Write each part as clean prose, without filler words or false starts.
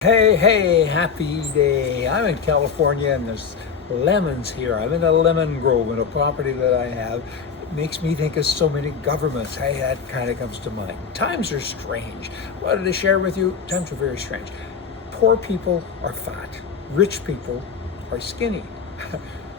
Hey, happy day. I'm in California and there's lemons here. I'm in a lemon grove in a property that I have. It makes me think of so many governments. Hey, that kind of comes to mind. Times are strange. Wanted to share with you, times are very strange. Poor people are fat. Rich people are skinny.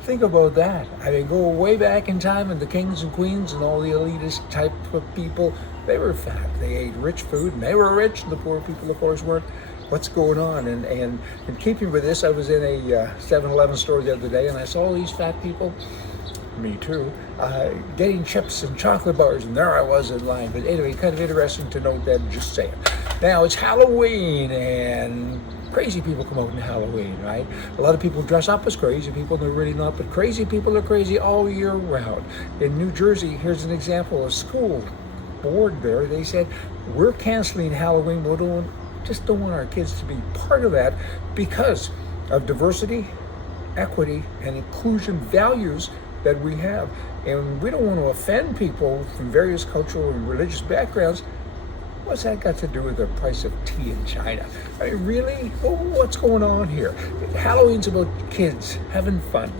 Think about that. I mean, go way back in time and the kings and queens and all the elitist type of people, they were fat. They ate rich food and they were rich. The poor people, of course, weren't. What's going on? And in keeping with this, I was in a 7-Eleven store the other day and I saw all these fat people, me too, getting chips and chocolate bars, and there I was in line. But anyway, kind of interesting to note that, just saying. Now, it's Halloween and crazy people come out in Halloween, right? A lot of people dress up as crazy people, they're really not, but crazy people are crazy all year round. In New Jersey, here's an example, a school board there, they said, we're canceling Halloween, just don't want our kids to be part of that because of diversity, equity, and inclusion values that we have. And we don't want to offend people from various cultural and religious backgrounds. What's that got to do with the price of tea in China? I mean, really? What's going on here? Halloween's about kids having fun.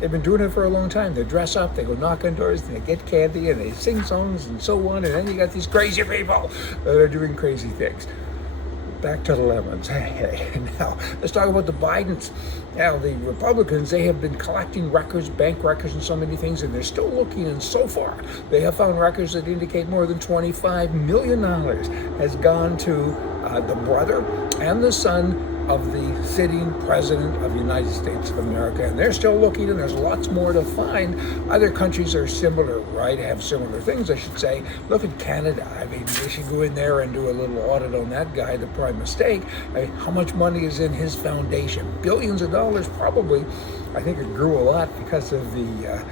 They've been doing it for a long time. They dress up, they go knock on doors, and they get candy, and they sing songs and so on. And then you got these crazy people that are doing crazy things. Back to the lemons. Hey, now let's talk about the Bidens. Now, the Republicans, they have been collecting records, bank records, and so many things, and they're still looking, and so far, they have found records that indicate more than $25 million has gone to the brother and the son of the sitting president of the United States of America. And they're still looking, and there's lots more to find. Other countries are similar, right? Have similar things, I should say. Look at Canada. I mean, they should go in there and do a little audit on that guy, the prime mistake. I mean, how much money is in his foundation? Billions of dollars, probably. I think it grew a lot because of the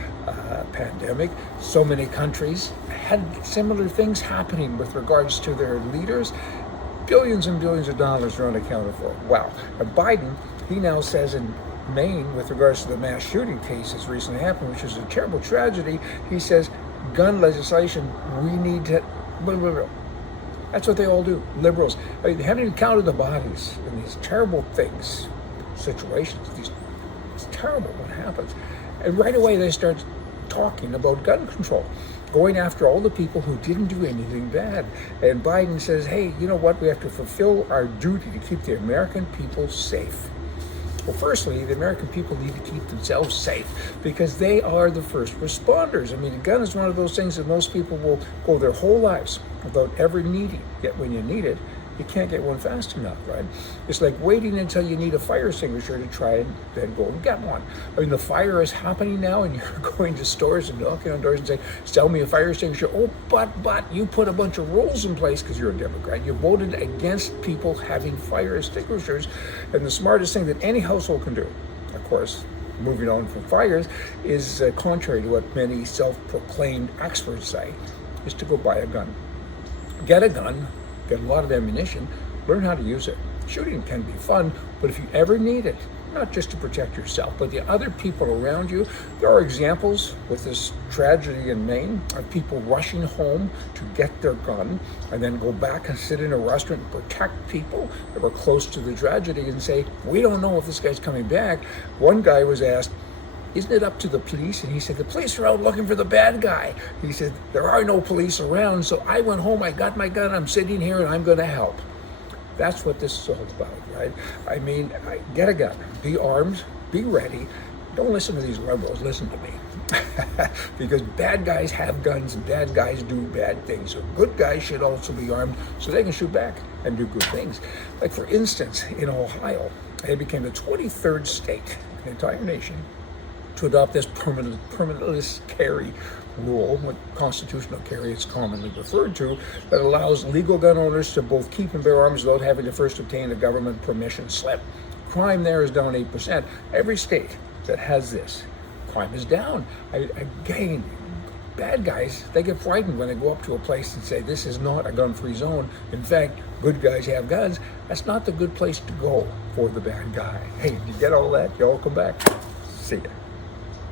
pandemic. So many countries had similar things happening with regards to their leaders. Billions and billions of dollars are unaccounted for. Wow. And Biden, he now says in Maine, with regards to the mass shooting case that's recently happened, which is a terrible tragedy, he says, gun legislation, we need to, blah, blah, blah. That's what they all do, liberals. I mean, they haven't even counted the bodies in these terrible things, situations. It's terrible what happens. And right away they start talking about gun control, going after all the people who didn't do anything bad. And Biden says, hey, you know what? We have to fulfill our duty to keep the American people safe. Well, firstly, the American people need to keep themselves safe because they are the first responders. I mean, a gun is one of those things that most people will go their whole lives without ever needing. Yet when you need it, you can't get one fast enough, right? It's like waiting until you need a fire extinguisher to try and then go and get one. I mean, the fire is happening now and you're going to stores and knocking on doors and saying, sell me a fire extinguisher. Oh, but you put a bunch of rules in place because you're a Democrat. You voted against people having fire extinguishers. And the smartest thing that any household can do, of course, moving on from fires, is contrary to what many self-proclaimed experts say, is to go buy a gun. Get a gun. Get a lot of ammunition, learn how to use it. Shooting can be fun, but if you ever need it, not just to protect yourself, but the other people around you, there are examples with this tragedy in Maine of people rushing home to get their gun and then go back and sit in a restaurant and protect people that were close to the tragedy and say, we don't know if this guy's coming back. One guy was asked, isn't it up to the police? And he said, the police are out looking for the bad guy. He said, there are no police around, so I went home, I got my gun, I'm sitting here, and I'm going to help. That's what this is all about, right? I mean, get a gun, be armed, be ready. Don't listen to these liberals, listen to me. Because bad guys have guns and bad guys do bad things. So good guys should also be armed so they can shoot back and do good things. Like, for instance, in Ohio, it became the 23rd state in the entire nation to adopt this permitless carry rule, what constitutional carry is commonly referred to, that allows legal gun owners to both keep and bear arms without having to first obtain a government permission slip. Crime there is down 8%. Every state that has this, crime is down. Again, bad guys, they get frightened when they go up to a place and say, this is not a gun-free zone. In fact, good guys have guns. That's not the good place to go for the bad guy. Hey, you get all that? You all come back. See ya.